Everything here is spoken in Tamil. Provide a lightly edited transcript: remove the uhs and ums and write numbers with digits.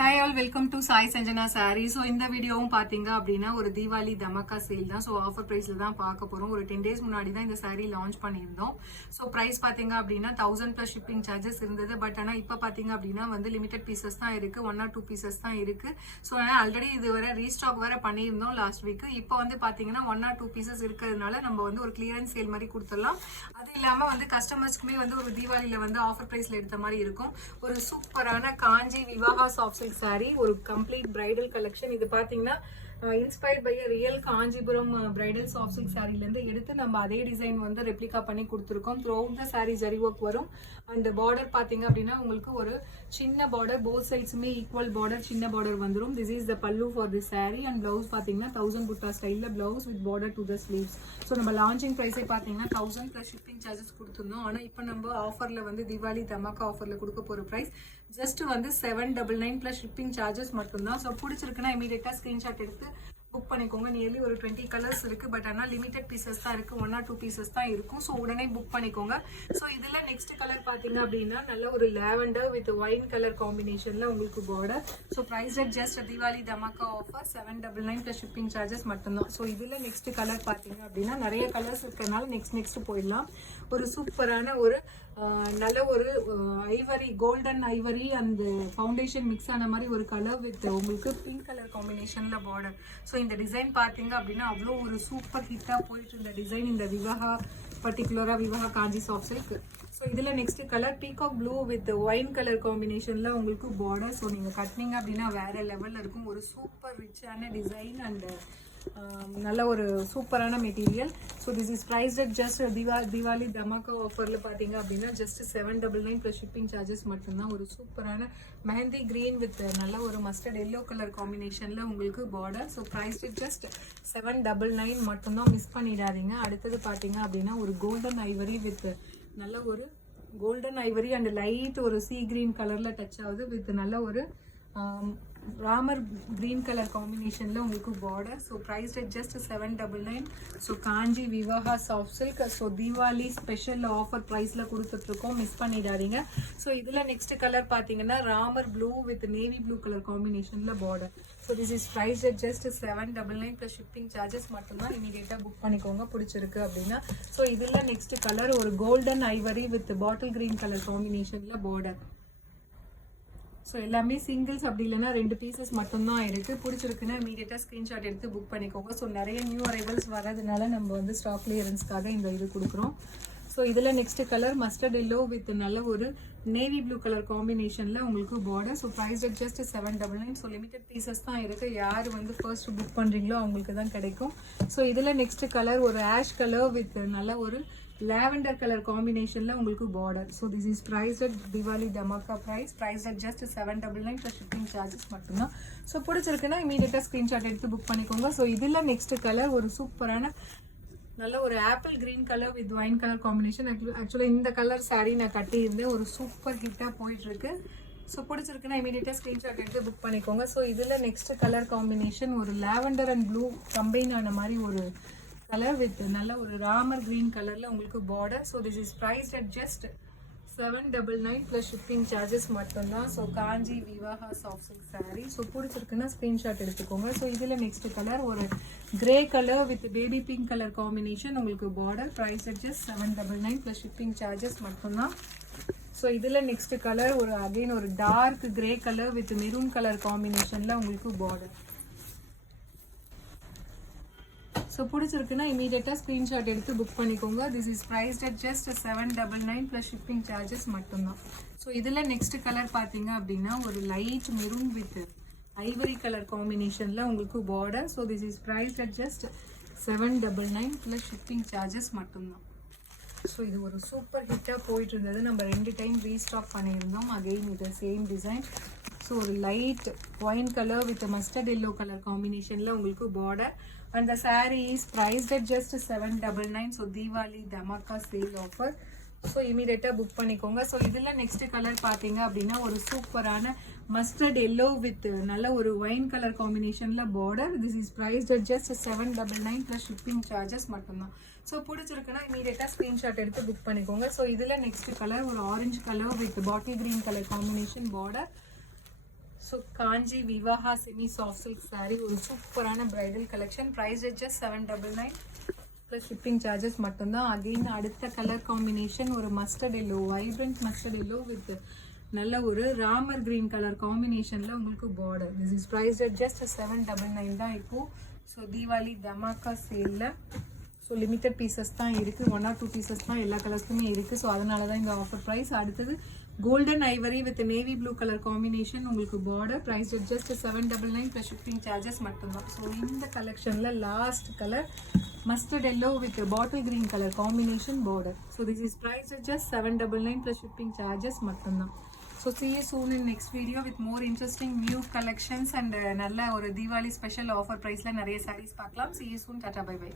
Hi all, welcome to Sai Sanjana Saree. So இந்த வீடியோவும் பாத்தீங்க அப்படின்னா ஒரு தீபாவளி தமக்கா சேல் தான். ஸோ ஆஃபர் ப்ரைஸ்ல தான் பார்க்க போறோம். ஒரு 10 days முன்னாடி தான் இந்த சாரீ லான்ச் பண்ணியிருந்தோம். ஸோ ப்ரைஸ் பாத்தீங்க அப்படின்னா 1000 plus ஷிப்பிங் சார்ஜஸ் இருந்தது. பட் ஆனால் இப்போ பாத்தீங்க அப்படின்னா வந்து லிமிடெட் பீசஸ் தான் இருக்கு, 1 or 2 pieces தான் இருக்கு. ஸோ ஆல்ரெடி இது வரை ரீஸ்டாக் வேற பண்ணியிருந்தோம் லாஸ்ட் வீக். இப்போ வந்து பாத்தீங்கன்னா 1 or 2 pieces இருக்கிறதுனால நம்ம வந்து ஒரு கிளியரன்ஸ் சேல் மாதிரி கொடுத்துடலாம். அது இல்லாம வந்து கஸ்டமர்ஸ்க்குமே வந்து ஒரு தீபாவளியில வந்து ஆஃபர் ப்ரைஸ்ல எடுத்த மாதிரி இருக்கும். ஒரு சூப்பரான Kanchi Vivaha soft silk saree, ஒரு கம்ப்ளீட் பிரைடல் கலெக்ஷன். இது பாத்தீங்கன்னா inspired by real Kanchipuram bridal soft silk சாரீல இருந்து எடுத்து நம்ம அதே டிசைன் வந்து ரெப்ளிகா பண்ணி கொடுத்துருக்கோம். Throughout the saree zari work வரும். அண்ட் பார்டர் பாத்தீங்க அப்படின்னா உங்களுக்கு ஒரு சின்ன பார்டர், போத் சைட்ஸுமே ஈக்குவல் பார்டர், சின்ன பார்டர் வந்துடும். This is the pallu for the saree. And blouse பாத்தீங்கன்னா 1000 புட்டா ஸ்டைல்ல blouse with border to the sleeves. So நம்ம லான்ச்சிங் ப்ரைஸே பாத்தீங்கன்னா 1000 plus ஷிப்பிங் சார்ஜஸ் கொடுத்துருந்தோம். ஆனா இப்போ நம்ம ஆஃபர்ல வந்து தீபாவளி தமாக்கா ஆஃபர்ல கொடுக்க போற பிரைஸ் ஜஸ்ட் வந்து 799 plus ஷிப்பிங் சார்ஜஸ் மட்டும்தான். ஸோ பிடிச்சிருக்குன்னா இமீடியட்டா ஸ்கிரீன்ஷாட் எடுத்து புக் பண்ணிக்கோங்க. நியர்லி ஒரு 20 கலர்ஸ் இருக்கு. பட் ஆனால் லிமிடெட் பீசஸ் தான் இருக்கு, 1 or 2 pieces தான் இருக்கும். ஸோ உடனே புக் பண்ணிக்கோங்க. ஸோ இதுல நெக்ஸ்ட் கலர் பாத்தீங்க அப்படின்னா நல்ல ஒரு லாவெண்டர் வித் ஒயின் கலர் காம்பினேஷன்ல உங்களுக்கு border. So price rate just Deepavali dhamaka offer 799 plus shipping charges மட்டும்தான். ஸோ இதுல நெக்ஸ்ட் கலர் பாத்தீங்க அப்படின்னா நிறைய கலர்ஸ் இருக்கிறதுனால நெக்ஸ்ட் போயிடலாம். ஒரு சூப்பரான ஒரு நல்ல ஒரு ஐவரி, கோல்டன் ஐவரி அந்த ஃபவுண்டேஷன் மிக்ஸ் ஆன மாதிரி ஒரு கலர் வித் உங்களுக்கு பிங்க் கலர் காம்பினேஷன்ல பார்டர். ஸோ இந்த டிசைன் பார்த்தீங்க அப்படின்னா அவ்வளோ ஒரு சூப்பர் ஹிட்டாக போயிட்டு இருந்த டிசைன் இந்த விவாகா, பர்டிகுலரா விவாகா காஞ்சி சாஃப்ட் சில்க். ஸோ இதில் next colour peacock blue with wine colour காம்பினேஷனில் உங்களுக்கு பார்டர். ஸோ நீங்கள் கட்டினீங்க அப்படின்னா வேற லெவலில் இருக்கும். ஒரு சூப்பர் ரிச்சான டிசைன் அண்ட் நல்ல ஒரு சூப்பரான material. So this is price at just Deepavali dhamaka ஆஃபரில் பார்த்தீங்க அப்படின்னா ஜஸ்ட் 799 plus ஷிப்பிங் சார்ஜஸ் மட்டும்தான். ஒரு சூப்பரான மெஹந்தி கிரீன் வித் நல்ல ஒரு மஸ்டர்ட் எல்லோ கலர் காம்பினேஷனில் உங்களுக்கு border. So price at just 799 மட்டும்தான், மிஸ் பண்ணிடாதீங்க. அடுத்தது பார்த்தீங்க அப்படின்னா ஒரு கோல்டன் ஐவரி வித் நல்ல ஒரு கோல்டன் ஐவரி அண்ட் லைட் ஒரு சீ கிரீன் கலரில் டச் ஆகுது வித் நல்ல ஒரு ராமர் கிரீன் கலர் காம்பினேஷன்ல உங்களுக்கு border. So price rate just 799. So Kanchi Vivaha soft silk. So Deepavali special offer ப்ரைஸ்ல கொடுத்துட்ருக்கோம், மிஸ் பண்ணிடாதீங்க. ஸோ இதில் நெக்ஸ்ட் கலர் பார்த்தீங்கன்னா Ramar blue with navy blue colour காம்பினேஷன்ல border. So this is price rate just 799 plus shipping charges மட்டும்தான். இமீடியட்டாக புக் பண்ணிக்கோங்க பிடிச்சிருக்கு அப்படின்னா. ஸோ இதில் நெக்ஸ்ட் கலர் ஒரு golden ivory with bottle green colour காம்பினேஷன்ல பார்டர். ஸோ எல்லாமே சிங்கிள்ஸ், அப்படி இல்லைன்னா 2 pieces மட்டும்தான் இருக்கு. பிடிச்சிருக்குன்னா இமீடியட்டா ஸ்கிரீன்ஷாட் எடுத்து புக் பண்ணிக்கோங்க. ஸோ நிறைய நியூ அரைவல்ஸ் வரதுனால நம்ம வந்து ஸ்டாக் கிளியரன்ஸ்க்காக இந்த இது கொடுக்குறோம். ஸோ இதில் next colour mustard yellow with நல்ல ஒரு நேவி ப்ளூ கலர் காம்பினேஷனில் உங்களுக்கு border. So price at just 799. So limited pieces தான் இருக்குது. யார் வந்து ஃபர்ஸ்ட் புக் பண்ணுறீங்களோ அவங்களுக்கு தான் கிடைக்கும். ஸோ இதில் நெக்ஸ்ட் கலர் ஒரு ஆஷ் கலர் வித் நல்ல ஒரு lavender கலர் காம்பினேஷன்ல உங்களுக்கு border. So this is price at Diwali dhamaka price at just 799 plus shipping charges மட்டும்தான். ஸோ பிடிச்சிருக்குன்னா இமீடியட்டா ஸ்கிரீன்ஷாட் எடுத்து புக் பண்ணிக்கோங்க. ஸோ இதில் நெக்ஸ்ட் கலர் ஒரு சூப்பரான நல்ல ஒரு apple green colour with wine colour combination. ஆக்சுவலாக இந்த கலர் சாரீ நான் கட்டியிருந்தேன், ஒரு சூப்பர் ஹிட்டாக போயிட்டு இருக்கு. ஸோ பிடிச்சிருக்குன்னா இமீடியட்டா ஸ்கிரீன்ஷாட் எடுத்து புக் பண்ணிக்கோங்க. ஸோ இதில் நெக்ஸ்ட் கலர் காம்பினேஷன் ஒரு லாவெண்டர் அண்ட் ப்ளூ கம்பைன் ஆன மாதிரி ஒரு கலர் வித் நல்ல ஒரு ராமர் கிரீன் கலர்ல உங்களுக்கு border. So this is price at just 799 plus shipping charges மட்டும்தான். So Kanchi Vivaha soft silk saree. So பிடிச்சிருக்குன்னா ஸ்க்ரீன்ஷாட் எடுத்துக்கோங்க. ஸோ இதில் நெக்ஸ்ட் கலர் ஒரு grey colour with baby pink colour combination உங்களுக்கு border. Price at just 799 plus shipping charges மட்டும்தான். ஸோ இதில் நெக்ஸ்ட் கலர் ஒரு அகைன் ஒரு dark grey colour with maroon colour காம்பினேஷனில் உங்களுக்கு பார்டர். ஸோ பிடிச்சிருக்குன்னா இமீடியட்டாக ஸ்க்ரீன்ஷாட் எடுத்து புக் பண்ணிக்கோங்க. This is prized at just 799 plus shipping charges மட்டும்தான். ஸோ இதில் நெக்ஸ்ட் கலர் பார்த்தீங்க அப்படின்னா ஒரு light maroon with Ivory colour காம்பினேஷனில் உங்களுக்கு border. So this is prized at just 799 plus shipping charges மட்டும்தான். ஸோ இது ஒரு சூப்பர் ஹிட்டாக போயிட்டு இருந்தது. நம்ம 2 time ரீஸ்டாக் பண்ணியிருந்தோம். அகெயின் இது சேம் டிசைன். ஸோ ஒரு light wine colour with mustard yellow colour காம்பினேஷனில் உங்களுக்கு border. And the saree is priced at just 799. So Diwali Dhamaka sale offer. So immediate book பண்ணிக்கோங்க. So இதில் next color பார்த்தீங்க அப்படின்னா ஒரு சூப்பரான mustard yellow with நல்ல ஒரு wine color combinationல border. This is priced at just 799 plus shipping charges மட்டும்தான். So பிடிச்சிருக்குன்னா immediate screenshot எடுத்து book பண்ணிக்கோங்க. So இதில் next color ஒரு orange color with bottle green color combination border. So Kanchi Vivaha semi soft silk saree ஒரு சூப்பரான bridal collection. Price just 799 plus shipping charges மட்டும்தான். அகெயின் அடுத்த கலர் காம்பினேஷன் ஒரு mustard yellow, vibrant mustard yellow with நல்ல ஒரு ராமர் கிரீன் கலர் காம்பினேஷனில் உங்களுக்கு border. This is price just 799 தான் இப்போ. ஸோ தீபாவளி தமாக்கா சேலில் ஸோ லிமிட்டட் பீசஸ் தான் இருக்குது, 1 or 2 பீசஸ் தான் எல்லா கலர்ஸுமே இருக்குது. ஸோ அதனால தான் இந்த ஆஃபர் ப்ரைஸ். அடுத்தது golden ivory with navy blue colour combination உங்களுக்கு border. Price just 799 plus shipping charges மட்டும்தான். ஸோ இந்த கலெக்ஷனில் last colour mustard yellow with bottle green colour combination border. So this is price just 799 plus shipping charges மட்டும்தான். So see you soon in next video with more interesting new collections and நல்ல ஒரு தீபாவளி ஸ்பெஷல் ஆஃபர் ப்ரைஸில் நிறைய sarees பார்க்கலாம். See you soon. Tata bye bye.